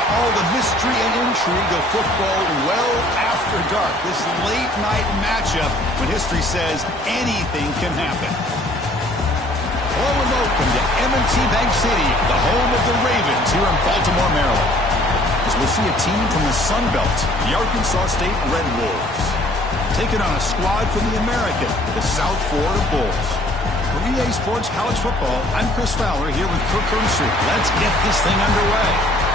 to all the mystery and intrigue of football well after dark. This late-night matchup when history says anything can happen. Hello and welcome to M&T Bank Stadium, the home of the Ravens here in Baltimore, Maryland. As we'll see a team from the Sun Belt, the Arkansas State Red Wolves, taking on a squad from the American, the South Florida Bulls. For EA Sports College Football, I'm Chris Fowler here with Kirk Herbstreit. Let's get this thing underway.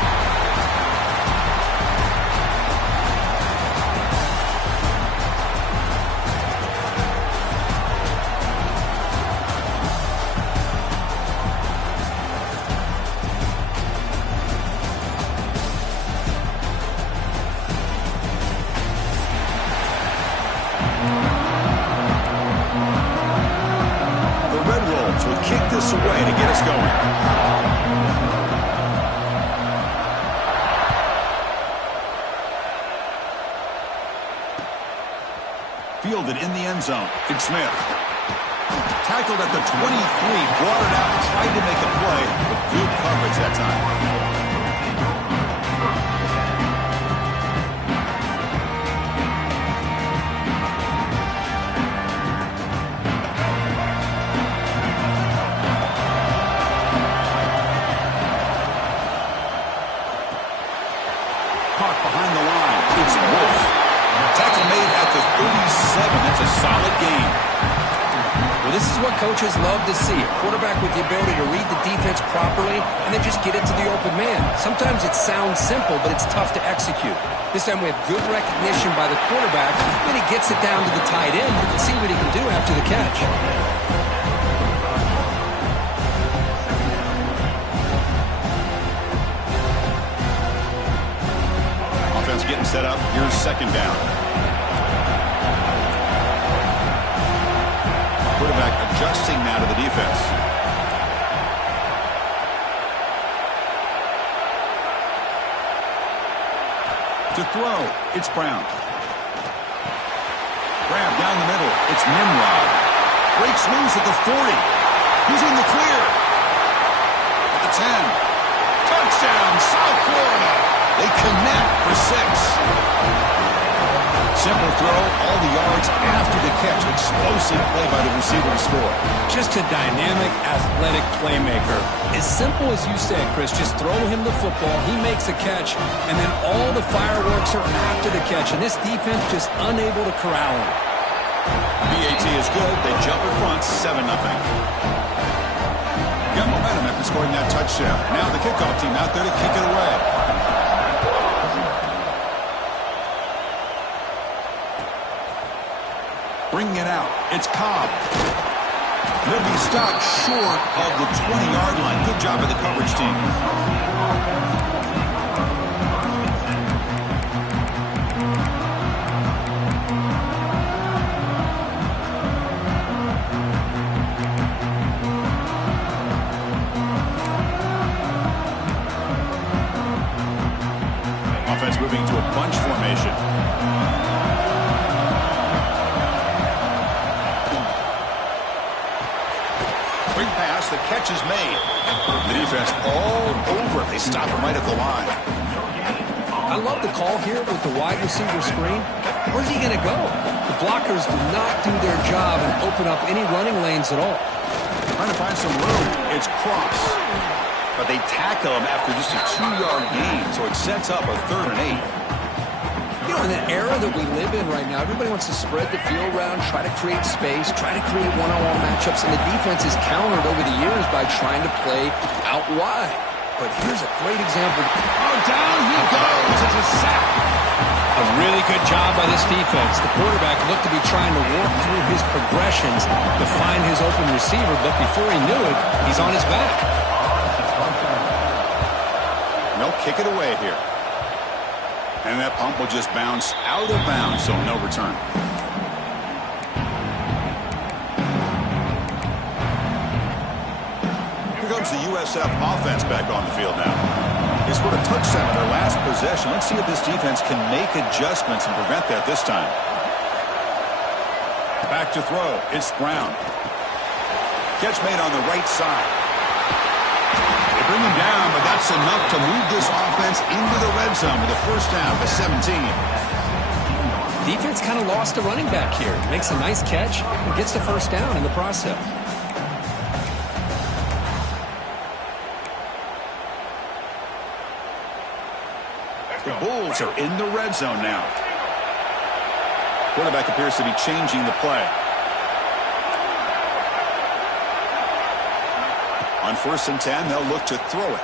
Fielded in the end zone. Big Smith. Tackled at the 23, brought it out, tried to make a play, but good coverage that time. Caught behind the line. It's Wolf. Tackle made at the 37. It's a solid game. Well, this is what coaches love to see. A quarterback with the ability to read the defense properly and then just get it to the open man. Sometimes it sounds simple, but it's tough to execute. This time we have good recognition by the quarterback. Then he gets it down to the tight end. You can see what he can do after the catch. Offense getting set up. Here's second down. Quarterback adjusting now to the defense. To throw, it's Brown. Grab down the middle, it's Nimrod. Breaks loose at the 40. He's in the clear. At the 10. Touchdown, South Florida. They connect for 6. Simple throw, all the yards after the catch. Explosive play by the receiver to score. Just a dynamic, athletic playmaker. As simple as you said, Chris, just throw him the football, he makes a catch, and then all the fireworks are after the catch, and this defense just unable to corral him. BAT is good. They jump in front, 7-0. Got momentum after scoring that touchdown. Now the kickoff team out there to kick it away. Bringing it out, it's Cobb. He'll be stopped short of the 20-yard line. Good job of the coverage team. Offense moving to a bunch formation. Quick pass, the catch is made. The defense all over. They stop him right at the line. I love the call here with the wide receiver screen. Where's he going to go? The blockers do not do their job and open up any running lanes at all. Trying to find some room. It's Cross. But they tackle him after just a 2-yard gain, so it sets up a 3rd and 8. You know, in the era that we live in right now, everybody wants to spread the field around, try to create space, try to create one-on-one matchups, and the defense is countered over the years by trying to play out wide. But here's a great example. Oh, down he goes. It's a sack. A really good job by this defense. The quarterback looked to be trying to work through his progressions to find his open receiver, but before he knew it, he's on his back. They'll kick it away here. And that pump will just bounce out of bounds, so no return. Here comes the USF offense back on the field now. They scored a touchdown in their last possession. Let's see if this defense can make adjustments and prevent that this time. Back to throw. It's Brown. Catch made on the right side. bring him down, but that's enough to move this offense into the red zone with a first down to 17. Defense kind of lost a running back here. Makes a nice catch and gets the first down in the process. The Bulls are in the red zone now. Quarterback appears to be changing the play. On 1st and 10, they'll look to throw it.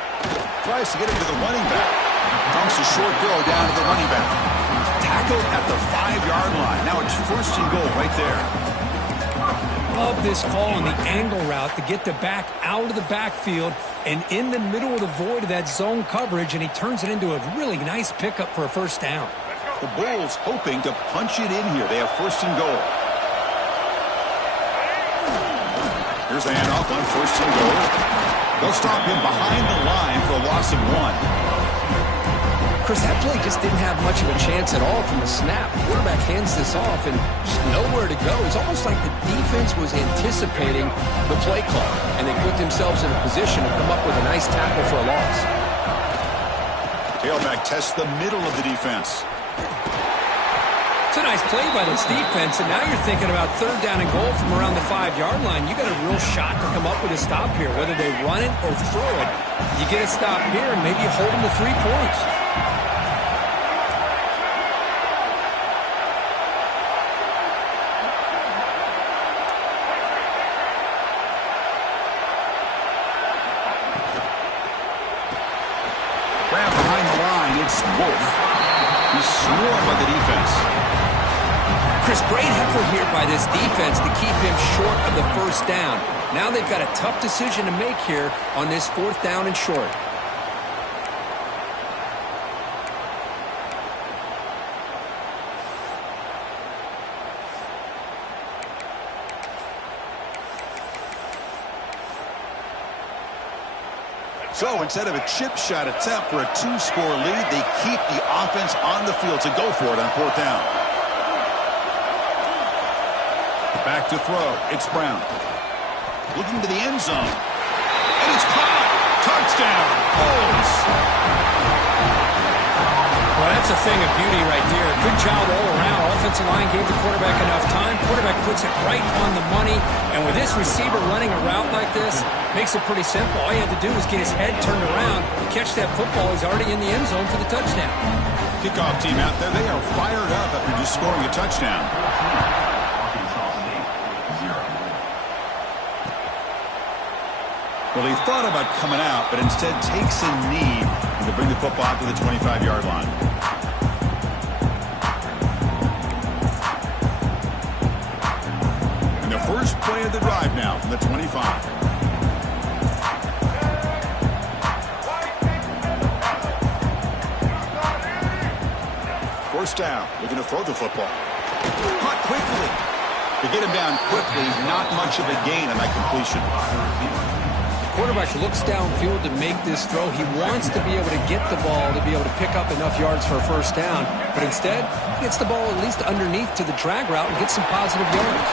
Tries to get it to the running back. Dumps a short throw down to the running back. Tackled at the 5-yard line. Now it's 1st and goal right there. Love this call on the angle route to get the back out of the backfield and in the middle of the void of that zone coverage, and he turns it into a really nice pickup for a first down. The Bulls hoping to punch it in here. They have 1st and goal. Here's the handoff on 1st and goal. They'll stop him behind the line for a loss of 1. Chris, that play just didn't have much of a chance at all from the snap. The quarterback hands this off and just nowhere to go. It's almost like the defense was anticipating the play call, and they put themselves in a position to come up with a nice tackle for a loss. Tailback tests the middle of the defense. It's a nice play by this defense, and now you're thinking about 3rd down and goal from around the 5-yard line. You got a real shot to come up with a stop here. Whether they run it or throw it, you get a stop here and maybe hold them to 3 points. Grab behind the line, it's Wolf. He's swarmed by the defense. Chris, great effort here by this defense to keep him short of the first down. Now they've got a tough decision to make here on this 4th down and short. So instead of a chip shot attempt for a 2-score lead, they keep the offense on the field to go for it on 4th down. Back to throw. It's Brown. Looking to the end zone. And it's caught. Touchdown. Bulls. Well, that's a thing of beauty right there. Good job all around. Offensive line gave the quarterback enough time. Quarterback puts it right on the money. And with this receiver running a route like this, makes it pretty simple. All you had to do was get his head turned around, catch that football. He's already in the end zone for the touchdown. Kickoff team out there. They are fired up after just scoring a touchdown. Well, he thought about coming out, but instead takes a knee to bring the football to the 25-yard line. And the first play of the drive now from the 25. First down, looking to throw the football. Caught quickly. To get him down quickly, not much of a gain on that completion. Quarterback looks downfield to make this throw. He wants to be able to get the ball to be able to pick up enough yards for a first down, but instead he gets the ball at least underneath to the drag route and gets some positive yards.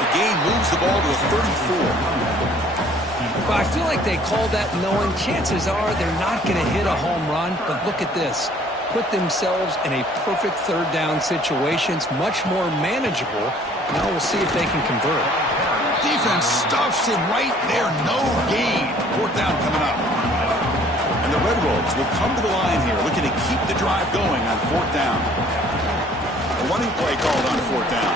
The gain moves the ball to the 34. But I feel like they called that knowing chances are they're not going to hit a home run, but look at this. Put themselves in a perfect 3rd down situation. It's much more manageable. Now we'll see if they can convert. Defense stuffs him right there. No gain. 4th down coming up. And the Red Wolves will come to the line here, looking to keep the drive going on 4th down. A running play called on 4th down.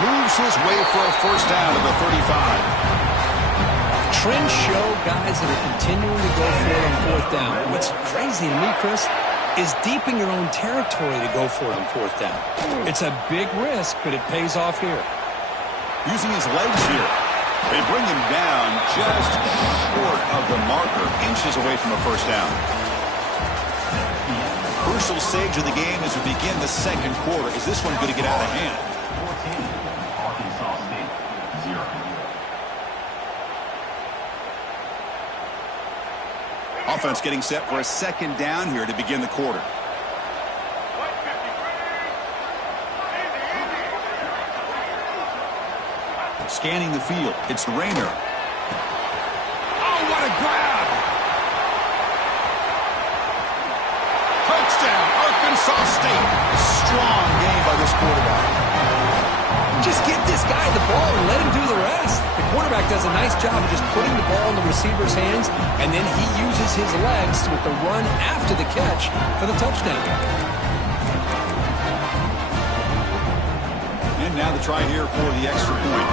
Moves his way for a first down to the 35. Trends show guys that are continuing to go for it on 4th down. What's crazy to me, Chris, is deep in your own territory to go for it on 4th down. It's a big risk, but it pays off here. Using his legs here. They bring him down just short of the marker, inches away from a first down. Crucial stage of the game as we begin the 2nd quarter. Is this one going to get out of hand? 14, Arkansas State, 0. Offense getting set for a 2nd down here to begin the quarter. Scanning the field, it's Rayner. Oh, what a grab! Arkansas State. A strong game by this quarterback. Just get this guy the ball and let him do the rest. The quarterback does a nice job of just putting the ball in the receiver's hands, and then he uses his legs with the run after the catch for the touchdown. And now the try here for the extra point.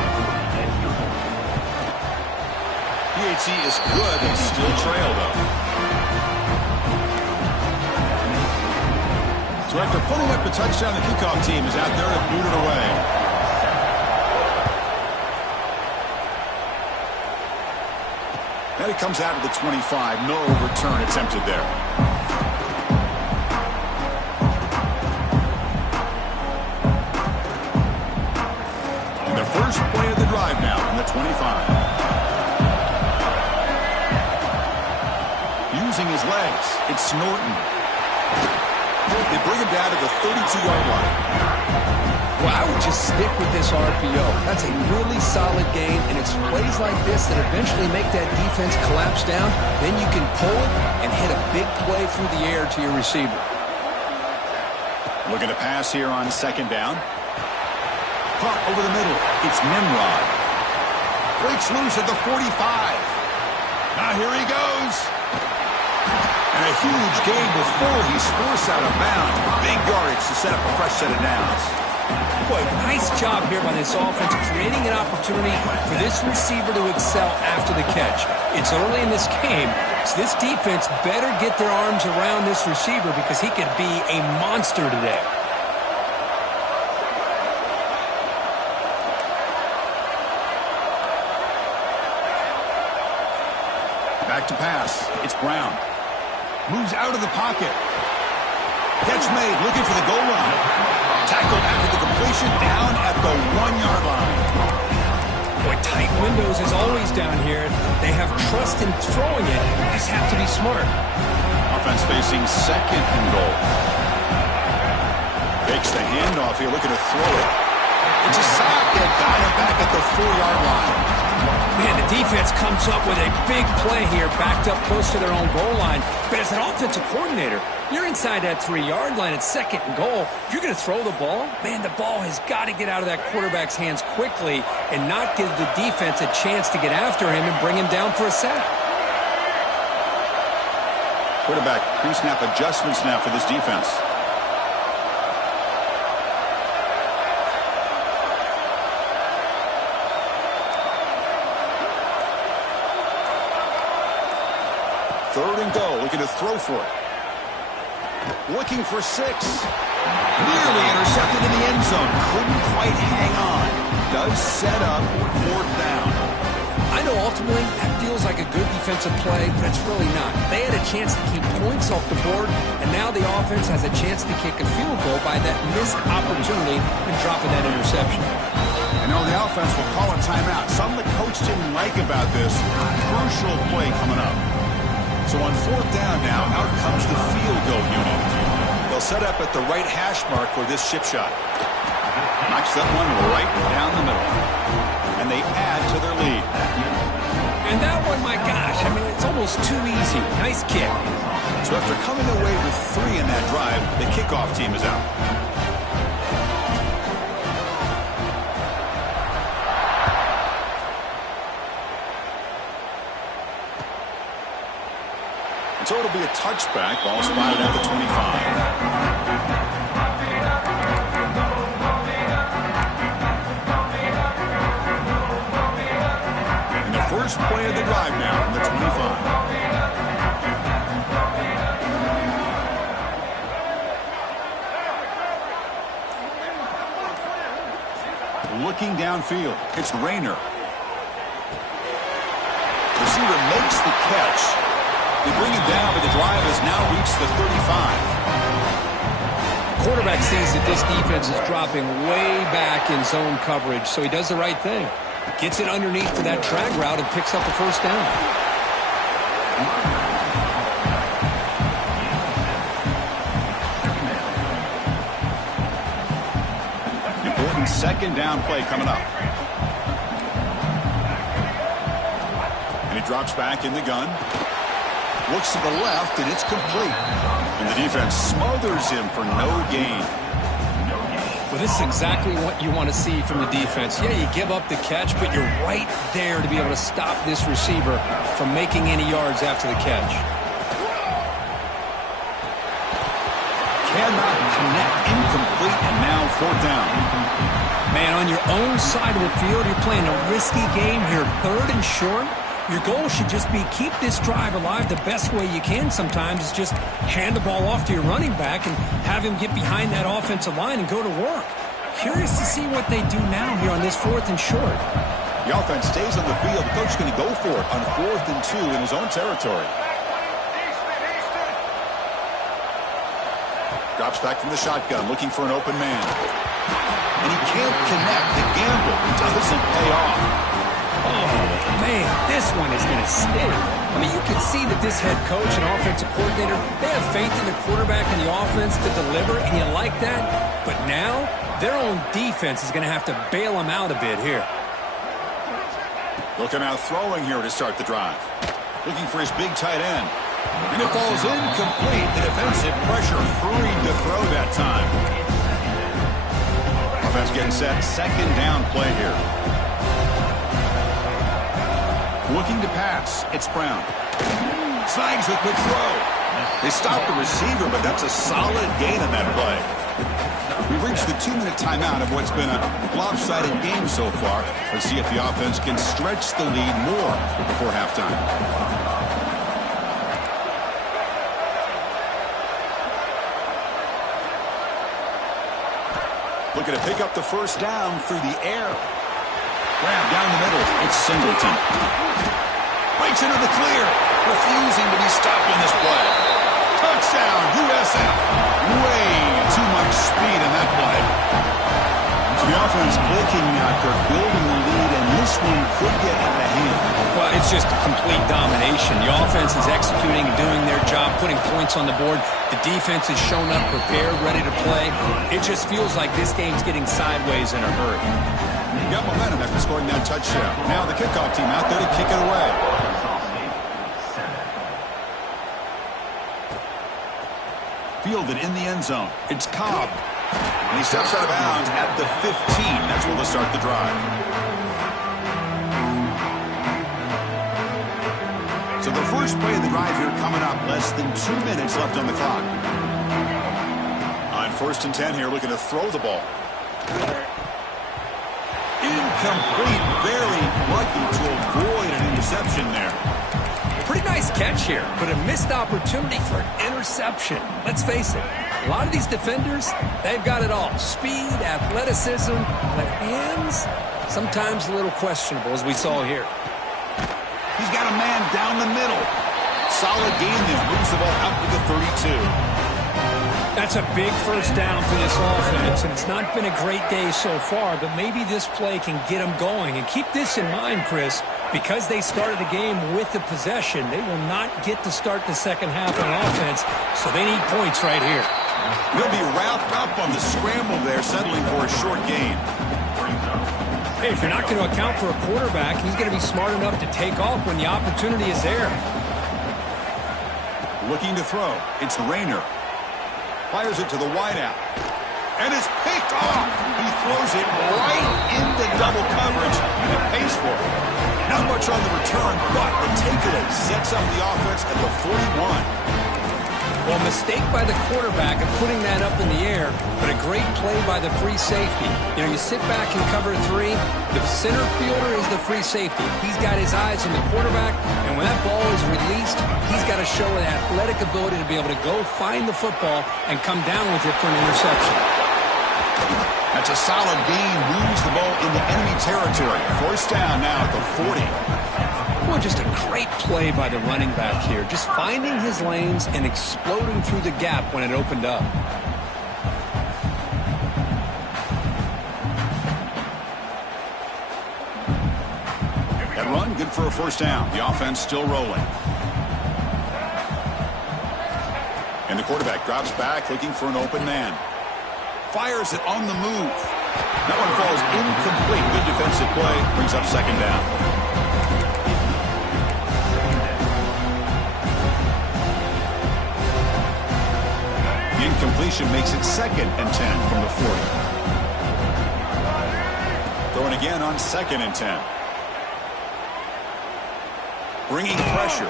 PAT is good and still trail, though. So after pulling up the touchdown, the kickoff team is out there to boot it away. Then it comes out to the 25. No return attempted there. And the first play of the drive now from the 25. Using his legs, it's Norton. They bring him down to the 32-yard line. Well, I would just stick with this RPO. That's a really solid game, and it's plays like this that eventually make that defense collapse down. Then you can pull it and hit a big play through the air to your receiver. Looking to pass here on second down. Caught over the middle. It's Nimrod. Breaks loose at the 45. Now here he goes. And a huge gain before he's forced out of bounds. Big yardage to set up a fresh set of downs. Boy, nice job here by this offense, creating an opportunity for this receiver to excel after the catch. It's early in this game, so this defense better get their arms around this receiver because he could be a monster today. Back to pass. It's Brown. Moves out of the pocket. Catch made, looking for the goal line. Tackled after the completion, down at the 1-yard line. Boy, tight windows is always down here. They have trust in throwing it. They just have to be smart. Offense facing second and goal. Fakes the handoff here, looking to throw it. It's a sack. They got it back at the 4-yard line. Man, the defense comes up with a big play here, backed up close to their own goal line. But as an offensive coordinator, you're inside that 3-yard line at second and goal. If you're going to throw the ball, man, the ball has got to get out of that quarterback's hands quickly and not give the defense a chance to get after him and bring him down for a sack. Quarterback pre-snap adjustments now for this defense. Third and goal, looking to throw for it. Looking for 6. Nearly intercepted in the end zone. Couldn't quite hang on. Does set up 4th down. I know ultimately that feels like a good defensive play, but it's really not. They had a chance to keep points off the board, and now the offense has a chance to kick a field goal by that missed opportunity and dropping that interception. I know the offense will call a timeout. Something the coach didn't like about this. Crucial play coming up. So on 4th down now, out comes the field goal unit. They'll set up at the right hash mark for this chip shot. Knocks that one right down the middle. And they add to their lead. And that one, my gosh, I mean, it's almost too easy. Nice kick. So after coming away with 3 in that drive, the kickoff team is out. So it'll be a touchback. Ball spotted at the 25. And the first play of the drive now from the 25. Looking downfield. It's Rayner. Receiver makes the catch. They bring it down, but the drive has now reached the 35. Quarterback sees that this defense is dropping way back in zone coverage, so he does the right thing. Gets it underneath for that drag route and picks up the first down. Important second down play coming up. And he drops back in the gun. Looks to the left, and it's complete. And the defense smothers him for no gain. Well, this is exactly what you want to see from the defense. Yeah, you give up the catch, but you're right there to be able to stop this receiver from making any yards after the catch. Cannot connect. Incomplete, and now 4th down. Man, on your own side of the field, you're playing a risky game here. 3rd and short. Your goal should just be keep this drive alive the best way you can sometimes is just hand the ball off to your running back and have him get behind that offensive line and go to work. Curious to see what they do now here on this 4th and short. The offense stays on the field. The coach is going to go for it on 4th and 2 in his own territory. Drops back from the shotgun, looking for an open man. And he can't connect. The gamble doesn't pay off. Oh, man, this one is going to sting. I mean, you can see that this head coach and offensive coordinator, they have faith in the quarterback and the offense to deliver, and you like that. But now, their own defense is going to have to bail them out a bit here. Looking out throwing here to start the drive. Looking for his big tight end. And it falls incomplete. The defensive pressure hurried to throw that time. Offense getting set. 2nd down play here. Looking to pass. It's Brown. Snags a quick throw. They stop the receiver, but that's a solid gain on that play. We've reached the 2-minute timeout of what's been a lopsided game so far. Let's see if the offense can stretch the lead more before halftime. Looking to pick up the 1st down through the air. Grab down the middle. It's Singleton. Breaks into the clear. Refusing to be stopped in this play. Touchdown, USF. Way too much speed in that play. So the offense clicking now, Kirk, building the lead, and this one could get out of hand. Well, it's just complete domination. The offense is executing and doing their job, putting points on the board. The defense has shown up, prepared, ready to play. It just feels like this game's getting sideways in a hurry. Got momentum after scoring that touchdown. Now the kickoff team out there to kick it away. Fielded in the end zone. It's Cobb. And he steps out of bounds at the 15. That's where they'll start the drive. So the first play of the drive here coming up. Less than 2 minutes left on the clock. On 1st and 10 here, looking to throw the ball. Incomplete. Very lucky to avoid an interception there. Pretty nice catch here, but a missed opportunity for an interception. Let's face it, a lot of these defenders, they've got it all. Speed, athleticism, but hands, sometimes a little questionable, as we saw here. He's got a man down the middle. Solid gain there. Moves the ball out to the 32. That's a big 1st down for this offense, and it's not been a great day so far, but maybe this play can get them going. And keep this in mind, Chris, because they started the game with the possession, they will not get to start the second half on offense, so they need points right here. He'll be wrapped up on the scramble there, settling for a short gain. Hey, if you're not going to account for a quarterback, he's going to be smart enough to take off when the opportunity is there. Looking to throw. It's Rayner. Fires it to the wideout. And it's picked off. He throws it right into double coverage, and it pays for it. Not much on the return, but the takeaway sets up the offense at the 41. Well, mistake by the quarterback of putting that up in the air, but a great play by the free safety. You know, you sit back and cover 3. The center fielder is the free safety. He's got his eyes on the quarterback, and when that ball is released, he's got to show an athletic ability to be able to go find the football and come down with it for an interception. That's a solid gain. Moves the ball into enemy territory. 1st down now at the 40. Well, just a great play by the running back here. Just finding his lanes and exploding through the gap when it opened up. That run, good for a 1st down. The offense still rolling. And the quarterback drops back, looking for an open man. Fires it on the move. That one falls incomplete. Good defensive play. Brings up 2nd down. The incompletion makes it 2nd and 10 from the 40. Throwing again on 2nd and 10. Bringing pressure.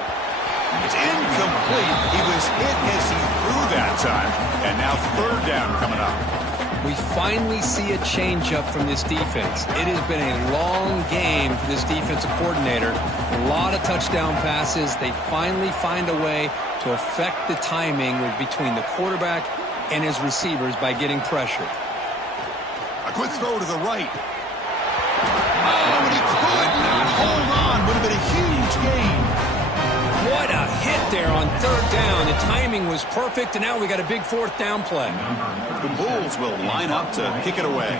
It's incomplete. He was hit as he threw that time. And now 3rd down coming up. We finally see a change-up from this defense. It has been a long game for this defensive coordinator. A lot of touchdown passes. They finally find a way to affect the timing between the quarterback and his receivers by getting pressure. A quick throw to the right. Oh, and he could not hold on. Would have been a huge gain. What a hit there on 3rd down. The timing was perfect, and now we got a big 4th down play. The Bulls will line up to kick it away.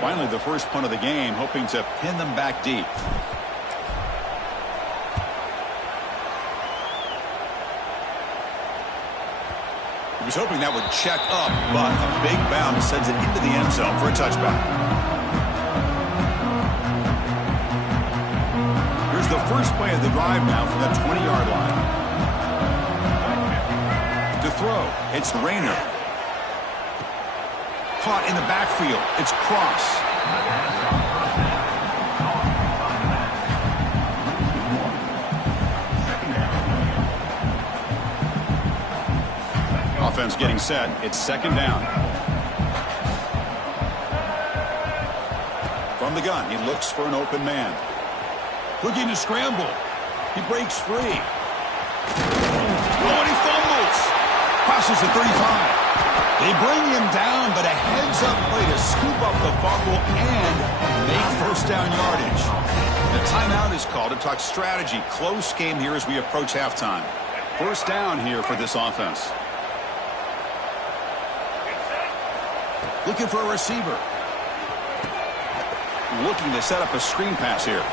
Finally, the first punt of the game, hoping to pin them back deep. He was hoping that would check up, but a big bounce sends it into the end zone for a touchback. Here's the first play of the drive now from that 20-yard line. To throw, it's Rayner. Caught in the backfield. It's Cross. Offense getting set. It's 2nd down. From the gun, he looks for an open man. Looking to scramble. He breaks free. Oh, and he fumbles. Crosses the 35. They bring him down, but a heads-up play to scoop up the fumble and make 1st down yardage. The timeout is called to talk strategy. Close game here as we approach halftime. 1st down here for this offense. Looking for a receiver. Looking to set up a screen pass here.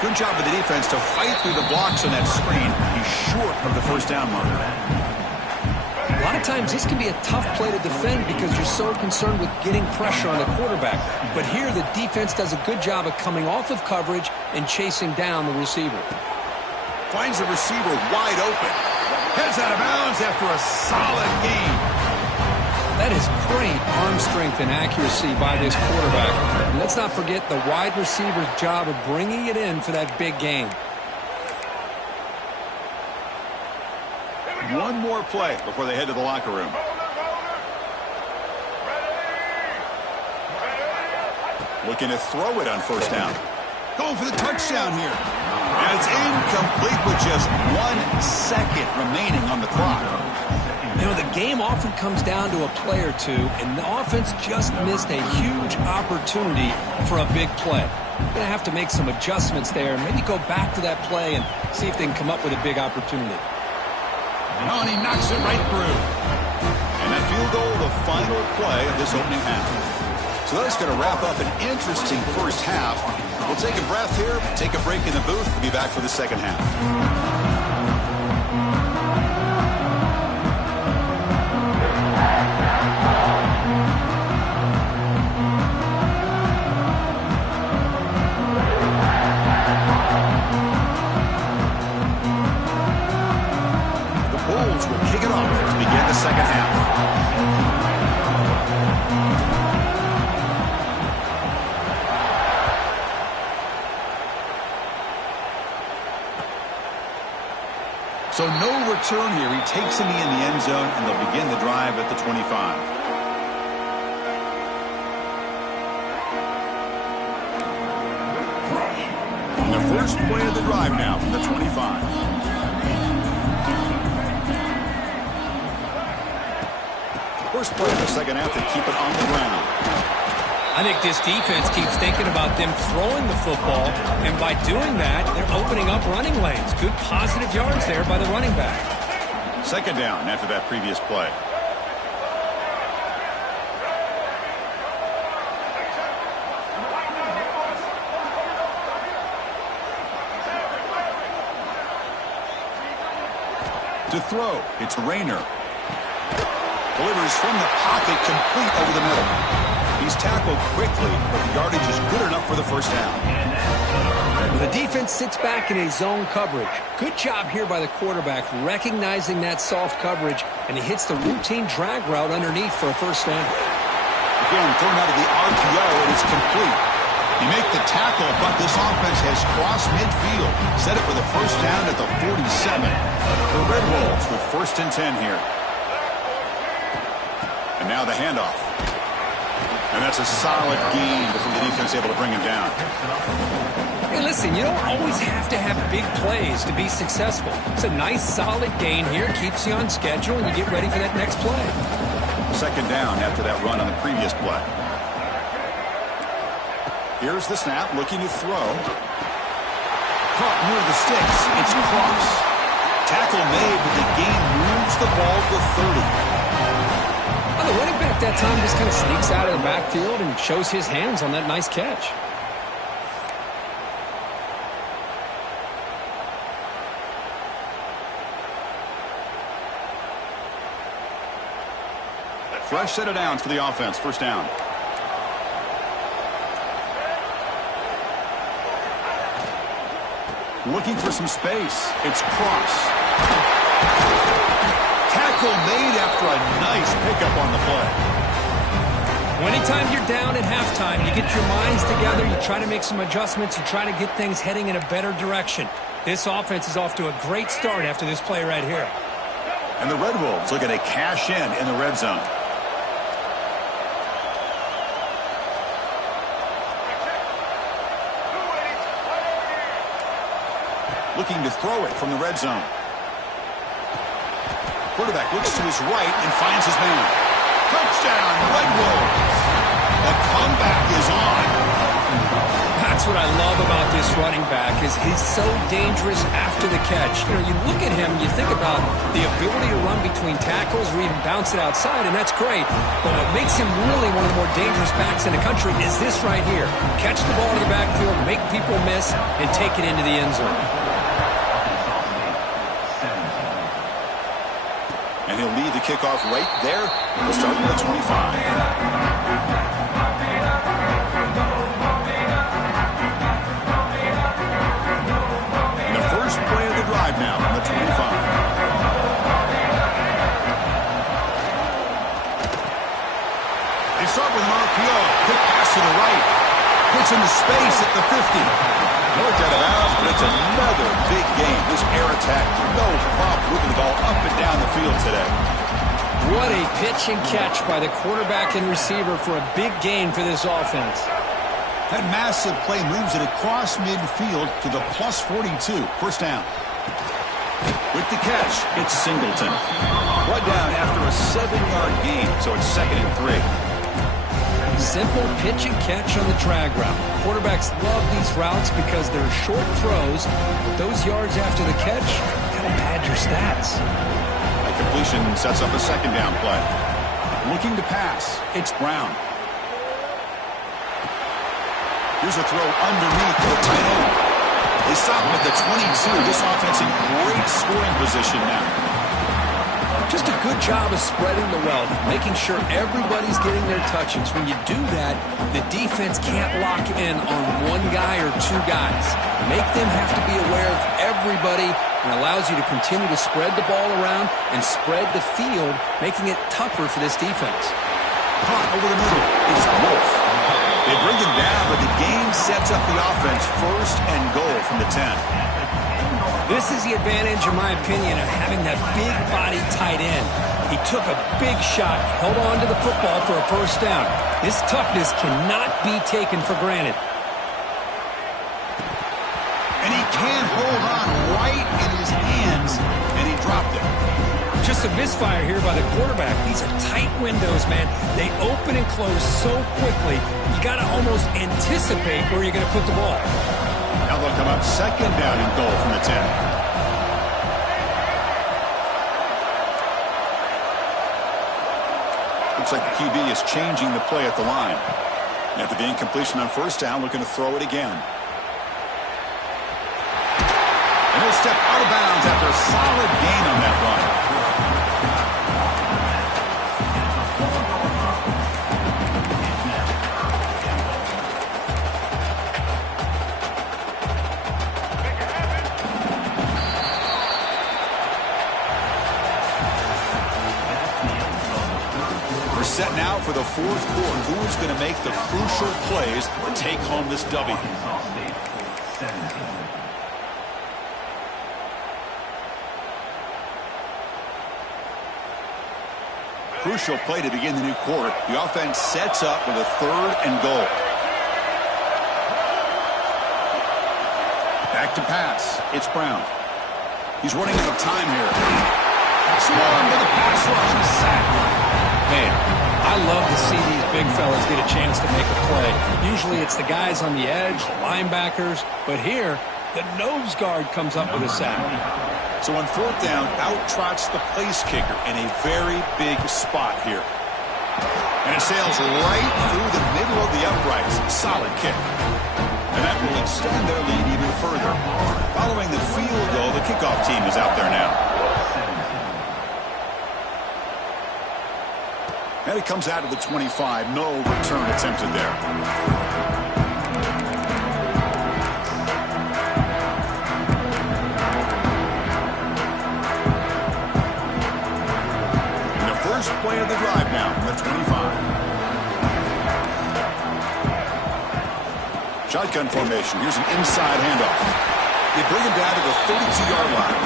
Good job of the defense to fight through the blocks on that screen. He's short of the 1st down marker. A lot of times this can be a tough play to defend because you're so concerned with getting pressure on the quarterback. But here the defense does a good job of coming off of coverage and chasing down the receiver. Finds the receiver wide open. Heads out of bounds after a solid game. That is great arm strength and accuracy by this quarterback. And let's not forget the wide receiver's job of bringing it in for that big game. One more play before they head to the locker room. Looking to throw it on 1st down. Going for the touchdown here. And it's incomplete with just 1 second remaining on the clock. You know, the game often comes down to a play or two, and the offense just missed a huge opportunity for a big play. They're going to have to make some adjustments there and maybe go back to that play and see if they can come up with a big opportunity. Oh, and he knocks it right through. And that field goal, the final play of this opening half. So that's going to wrap up an interesting first half. We'll take a breath here, take a break in the booth. We'll be back for the second half. Will kick it off to begin the second half. So no return here. He takes him in the end zone, and they'll begin the drive at the 25. And the first play of the drive now from the 25. First play of the second half to keep it on the ground. I think this defense keeps thinking about them throwing the football, and by doing that, they're opening up running lanes. Good positive yards there by the running back. 2nd down after that previous play. To throw, it's Rayner. Delivers from the pocket, complete over the middle. He's tackled quickly, but the yardage is good enough for the first down. The defense sits back in a zone coverage. Good job here by the quarterback recognizing that soft coverage, and he hits the routine drag route underneath for a first down. Again, thrown out of the RPO, and it's complete. You make the tackle, but this offense has crossed midfield. Set it for the first down at the 47. The Red Wolves with 1st and 10 here. And now the handoff. And that's a solid gain before the defense able to bring him down. Hey, listen, you don't always have to have big plays to be successful. It's a nice, solid gain here. Keeps you on schedule, and you get ready for that next play. 2nd down after that run on the previous play. Here's the snap, looking to throw. Caught near the sticks. It's Cross. Tackle made, but the gain moves the ball to 30. Well, the running back that time just kind of sneaks out of the backfield and shows his hands on that nice catch. Fresh set of downs for the offense. 1st down. Looking for some space. It's Cross. Tackle made after a nice pickup on the play. Well, anytime you're down at halftime, you get your minds together, you try to make some adjustments, you try to get things heading in a better direction. This offense is off to a great start after this play right here. And the Red Wolves looking to cash in the red zone. Looking to throw it from the red zone. Quarterback looks to his right and finds his man. Touchdown, Red Wolves. The comeback is on. That's what I love about this running back is he's so dangerous after the catch. You know, you look at him, you think about the ability to run between tackles or even bounce it outside, and that's great. But what makes him really one of the more dangerous backs in the country is this right here. Catch the ball in the backfield, make people miss, and take it into the end zone. And he'll lead the kickoff right there. We'll start with the 25. And the first play of the drive now on the 25. They start with an RPO. Quick pass to the right. Puts into space at the 50. North out of bounds, but it's another big game. This air attack, no problem moving the ball up and down the field today. What a pitch and catch by the quarterback and receiver for a big gain for this offense. That massive play moves it across midfield to the plus 42. 1st down. With the catch, it's Singleton. Brought down after a 7-yard gain, so it's 2nd and 3. Simple pitch and catch on the drag route. Quarterbacks love these routes because they're short throws, but those yards after the catch kind of pad your stats. That completion sets up a 2nd down play. Looking to pass, it's Brown. Here's a throw underneath to the tight end. They stop him at the 22. This offense in great scoring position now. Just a good job of spreading the wealth, making sure everybody's getting their touches. When you do that, the defense can't lock in on one guy or two guys. Make them have to be aware of everybody and allows you to continue to spread the ball around and spread the field, making it tougher for this defense. Caught over the middle. It's Wolf. They bring him down, but the game sets up the offense 1st and goal from the 10. This is the advantage, in my opinion, of having that big body tight end. He took a big shot, held on to the football for a 1st down. This toughness cannot be taken for granted. And he can't hold on right in his hands, and he dropped it. Just a misfire here by the quarterback. These are tight windows, man. They open and close so quickly, you got to almost anticipate where you're going to put the ball. Now they'll come up 2nd down and goal from the 10. Looks like the QB is changing the play at the line. And after the incompletion on 1st down, looking to throw it again. And he'll step out of bounds after a solid gain on that run. for the fourth quarter. Who is going to make the crucial plays to take home this W? Arkansas State, 17. Crucial play to begin the new quarter. The offense sets up with a 3rd and goal. Back to pass. It's Brown. He's running out of time here. Swarm to the pass rush and sack. Man, I love to see these big fellas get a chance to make a play. Usually it's the guys on the edge, the linebackers, but here, the nose guard comes up with a sack. So on 4th down, out trots the place kicker in a very big spot here. And it sails right through the middle of the uprights. Solid kick. And that will extend their lead even further. Following the field goal, the kickoff team is out there now. And it comes out of the 25. No return attempted there. First play of the drive now from the 25. Shotgun formation. Here's an inside handoff. They bring him down to the 32-yard line.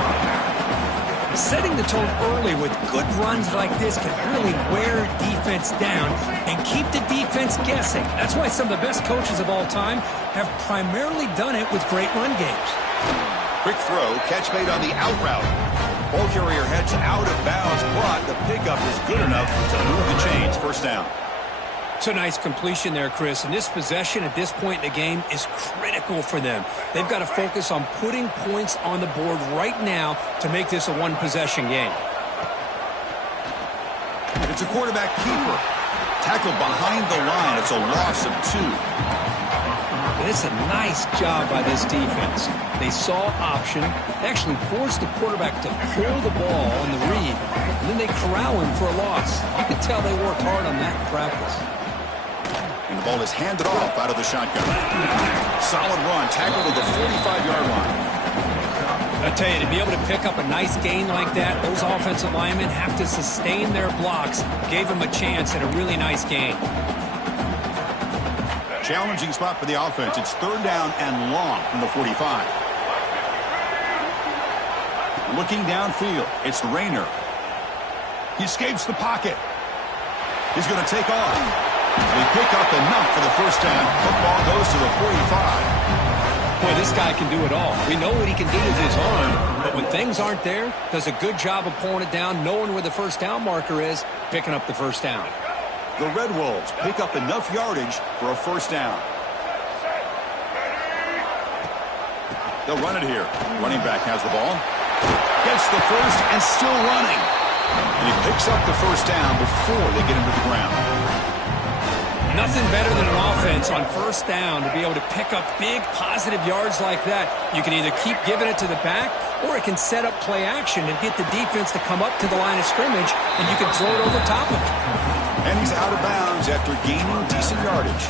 Setting the tone early with good runs like this can really wear defense down and keep the defense guessing. That's why some of the best coaches of all time have primarily done it with great run games. Quick throw, catch made on the out route. Ball carrier heads out of bounds, but the pickup is good enough to move the chains. First down. It's a nice completion there, Chris. And this possession at this point in the game is critical for them. They've got to focus on putting points on the board right now to make this a one-possession game. It's a quarterback keeper. Tackled behind the line. It's a loss of 2. It's a nice job by this defense. They saw option. They actually forced the quarterback to pull the ball on the read, and then they corral him for a loss. You can tell they worked hard on that in practice. And the ball is handed off out of the shotgun. Solid run, tackled to the 45-yard line. I tell you, to be able to pick up a nice gain like that, those offensive linemen have to sustain their blocks. Gave them a chance at a really nice gain. Challenging spot for the offense. It's 3rd down and long from the 45. Looking downfield, it's Rayner. He escapes the pocket. He's going to take off. They pick up enough for the first down. Football goes to the 45. Boy, this guy can do it all. We know what he can do with his arm, but when things aren't there, does a good job of pulling it down, knowing where the first down marker is, picking up the first down. The Red Wolves pick up enough yardage for a first down. They'll run it here. Running back has the ball. Gets the first and still running. And he picks up the first down before they get him to the ground. Nothing better than an offense on first down to be able to pick up big positive yards like that. You can either keep giving it to the back, or it can set up play action and get the defense to come up to the line of scrimmage, and you can throw it over top of it. And he's out of bounds after gaining decent yardage.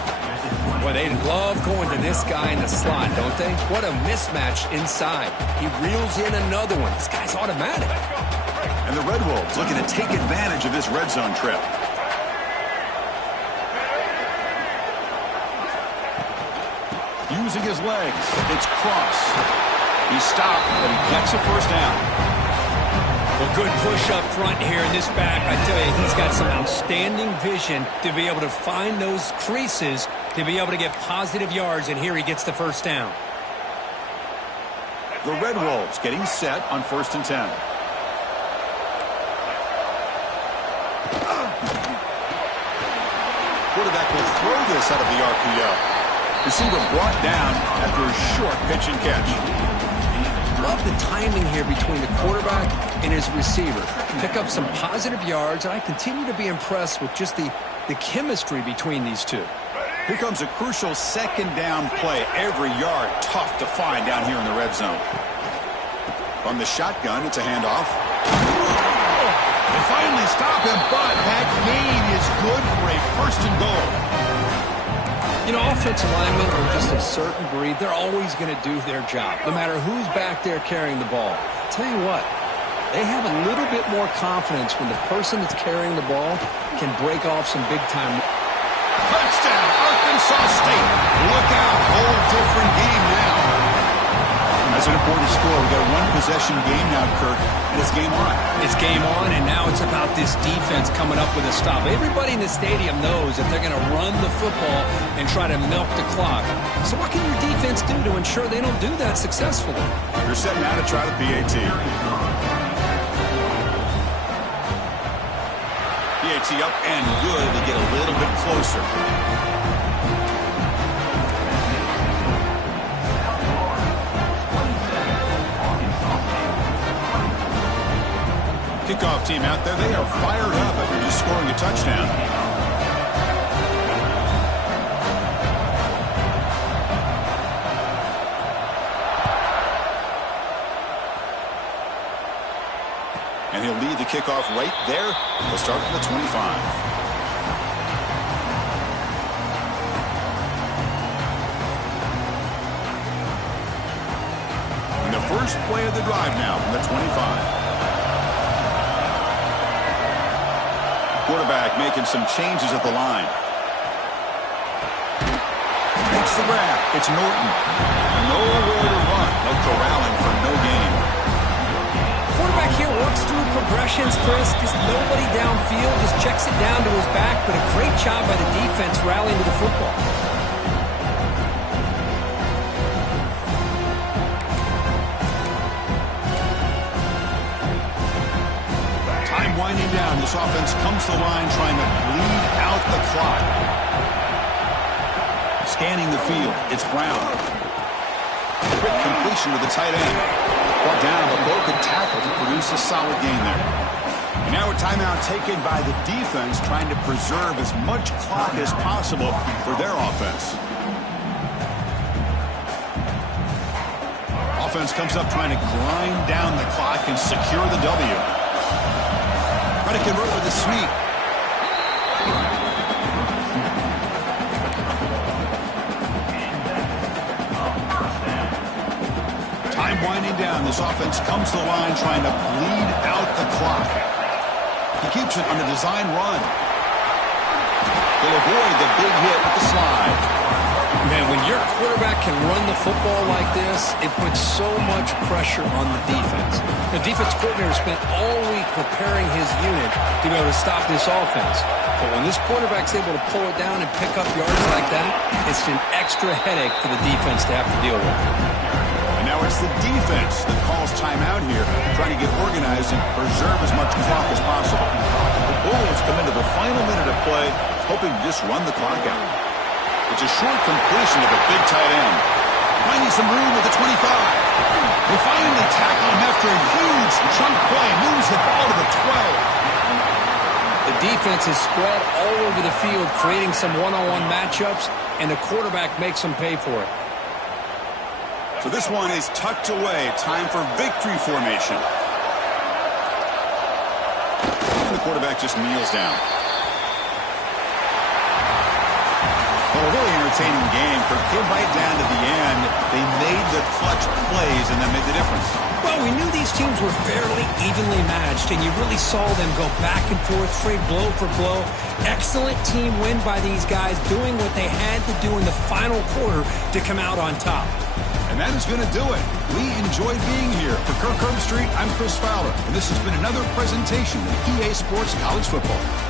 Boy, they love going to this guy in the slot, don't they? What a mismatch inside. He reels in another one. This guy's automatic. And the Red Wolves looking to take advantage of this red zone trip. Using his legs, it's Cross. He stopped, but he gets a first down. Well, good push up front here in this back. I tell you, he's got some outstanding vision to be able to find those creases, to be able to get positive yards, and here he gets the first down. The Red Wolves getting set on 1st and 10. Quarterback will throw this out of the RPO. Receiver brought down after a short pitch and catch. Love the timing here between the quarterback and his receiver. Pick up some positive yards, and I continue to be impressed with just the chemistry between these two. Here comes a crucial 2nd down play. Every yard tough to find down here in the red zone. From the shotgun, it's a handoff. They finally stop him, but that gain is good for a 1st and goal. You know, offensive linemen are just a certain breed. They're always going to do their job, no matter who's back there carrying the ball. I'll tell you what, They have a little bit more confidence when the person that's carrying the ball can break off some big-time. Touchdown, Arkansas State. Look out, whole different game now. That's an important score. We've got a one-possession game now, Kirk, and it's game on. It's game on, and now it's about this defense coming up with a stop. Everybody in the stadium knows that they're going to run the football and try to milk the clock. So what can your defense do to ensure they don't do that successfully? They're setting out to try the PAT. PAT up and good to get a little bit closer. Kickoff team out there, they are fired up after just scoring a touchdown. And he'll lead the kickoff right there. He'll start from the 25. And the first play of the drive now from the 25. Quarterback making some changes at the line. Makes the grab. It's Norton. Nowhere to run. No corralling for no gain. Quarterback here works through progressions, Chris. Just nobody downfield. Just checks it down to his back. But a great job by the defense rallying to the football. Winding down, this offense comes to the line trying to bleed out the clock. Scanning the field, it's Brown. Quick completion to the tight end. Brought down, but broken tackle to produce a solid gain there. And now a timeout taken by the defense trying to preserve as much clock as possible for their offense. Offense comes up trying to grind down the clock and secure the W. Try to convert with a sweep. Time winding down. This offense comes to the line trying to bleed out the clock. He keeps it on a design run. They'll avoid the big hit with the slide. Man, when your quarterback can run the football like this, it puts so much pressure on the defense. The defense coordinator spent all week preparing his unit to be able to stop this offense. But when this quarterback's able to pull it down and pick up yards like that, it's an extra headache for the defense to have to deal with. And now it's the defense that calls timeout here, trying to get organized and preserve as much clock as possible. The Bulls come into the final minute of play, hoping to just run the clock out. It's a short completion of a big tight end. Finding some room at the 25. They finally tackle him after a huge chunk play. Moves the ball to the 12. The defense is spread all over the field, creating some one-on-one matchups, and the quarterback makes them pay for it. So this one is tucked away. Time for victory formation. And the quarterback just kneels down. Well, a really entertaining game. For get right down to the end, they made the clutch plays, and that made the difference. Well, we knew these teams were fairly evenly matched, and you really saw them go back and forth, trade blow for blow. Excellent team win by these guys, doing what they had to do in the final quarter to come out on top. And that is going to do it. We enjoyed being here. For Kirk Herbstreit, I'm Chris Fowler, and this has been another presentation of EA Sports College Football.